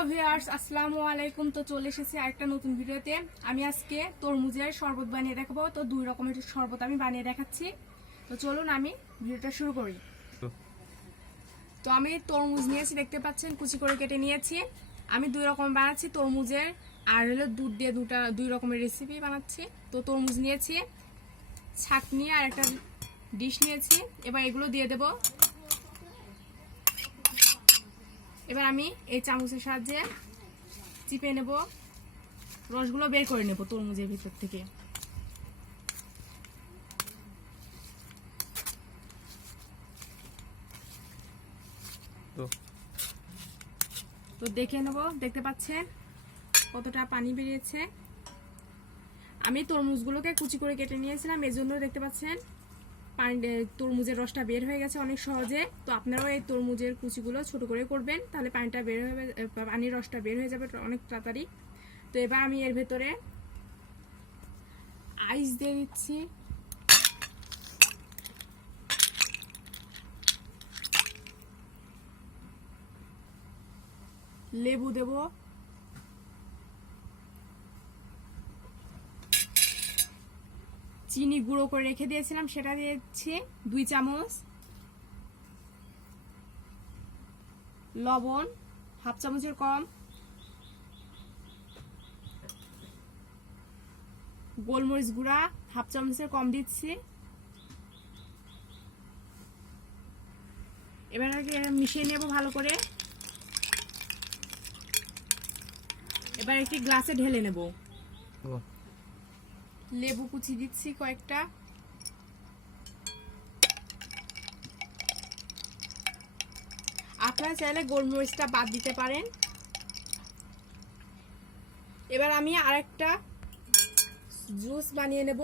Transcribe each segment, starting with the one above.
Hello viewers, আসসালামু আলাইকুম। তো চলে এসেছি আরেকটা নতুন ভিডিওতে। আমি আজকে তরমুজের শরবত বানিয়ে দেখাবো। তো দুই রকমের শরবত আমি বানিয়ে দেখাচ্ছি। তো চলুন আমি ভিডিওটা শুরু করি। তো আমি তরমুজ নিয়েছি, দেখতে পাচ্ছেন কুচি করে কেটে নিয়েছি। আমি দুই রকম বানাচ্ছি, তরমুজের আর হলো দুধ দিয়ে দুই রকমের রেসিপি বানাচ্ছি। তো তরমুজ নিয়েছি, ছাঁকনি আর একটা ডিশ নিয়েছি। এবার এগুলো দিয়ে দেব। এবার আমি এই চামচের সাহায্যে চিপে নেব, রসগুলো বের করে নেব তরমুজের ভিতর থেকে। তো দেখে নেব, দেখতে পাচ্ছেন কতটা পানি বেরিয়েছে। আমি তরমুজগুলোকে কুচি করে কেটে নিয়েছিলাম, এজন্য দেখতে পাচ্ছেন তরমুজের রসটা বের হয়ে গেছে অনেক সহজে। তো আপনারাও এই তরমুজের কুচিগুলো ছোট করে করবেন, তাহলে পানির রসটা বের হয়ে যাবে অনেক তাড়াতাড়ি। তো এবার আমি এর ভেতরে আইস দিয়ে দিচ্ছি। লেবু দেব, চিনি গুঁড়ো করে রেখে দিয়েছিলাম সেটা দিয়েছি 2 চামচ, লবণ 1/2 চামচের কম, গোলমরিচ গুঁড়া 1/2 চামচের কম দিচ্ছি। এবার মিশিয়ে নেব ভালো করে। এবার একটি গ্লাসে ঢেলে নেব। লেবু কুচি দিচ্ছি কয়েকটা। আপনারা চাইলে গোলমরিচটা বাদ দিতে পারেন। এবার আমি আরেকটা জুস বানিয়ে নেব।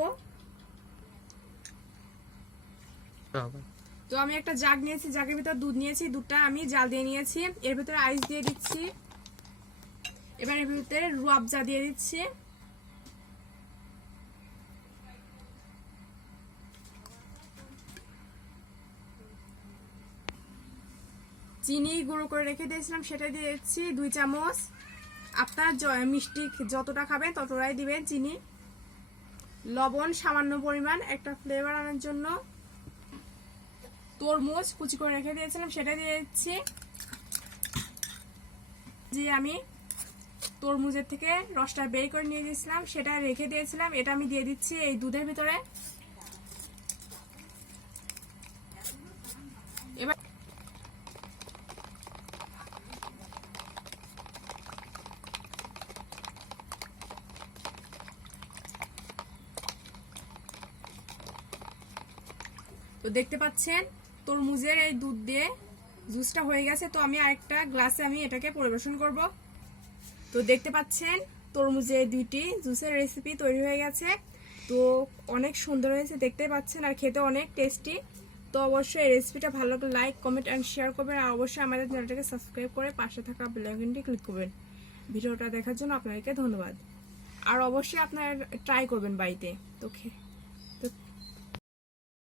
তো আমি একটা জাগ নিয়েছি, জাগের ভিতর দুধ নিয়েছি, দুধটা আমি জাল দিয়ে নিয়েছি। এর ভিতরে আইস দিয়ে দিচ্ছি। এবার এর ভিতরে রুয়াবজা দিয়ে দিচ্ছি। চিনি গুঁড়ো করে রেখে দিয়েছিলাম সেটা দিয়ে দিচ্ছি 2 চামচ। আপনার মিষ্টি যতটা খাবেন ততটাই দিবেন চিনি। লবণ সামান্য পরিমাণ, একটা ফ্লেভার আনার জন্য। তরমুজ কুচি করে রেখে দিয়েছিলাম সেটা দিয়ে দিচ্ছি। যে আমি তরমুজের থেকে রসটা বের করে নিয়ে দিয়েছিলাম সেটা রেখে দিয়েছিলাম, এটা আমি দিয়ে দিচ্ছি এই দুধের ভিতরে। এবার তো দেখতে পাচ্ছেন তরমুজের এই দুধ দিয়ে জুসটা হয়ে গেছে। তো আমি আরেকটা গ্লাসে আমি এটাকে পরিবেশন করব। তো দেখতে পাচ্ছেন তরমুজের দুইটি জুসের রেসিপি তৈরি হয়ে গেছে। তো অনেক সুন্দর হয়েছে দেখতে পাচ্ছেন, আর খেতে অনেক টেস্টি। তো অবশ্যই এই রেসিপিটা ভালো লাগলে লাইক, কমেন্ট অ্যান্ড শেয়ার করবেন। আর অবশ্যই আমাদের চ্যানেলটাকে সাবস্ক্রাইব করে পাশে থাকা বেল আইকনটি ক্লিক করবেন। ভিডিওটা দেখার জন্য আপনাদেরকে ধন্যবাদ। আর অবশ্যই আপনারা ট্রাই করবেন বাড়িতে। তো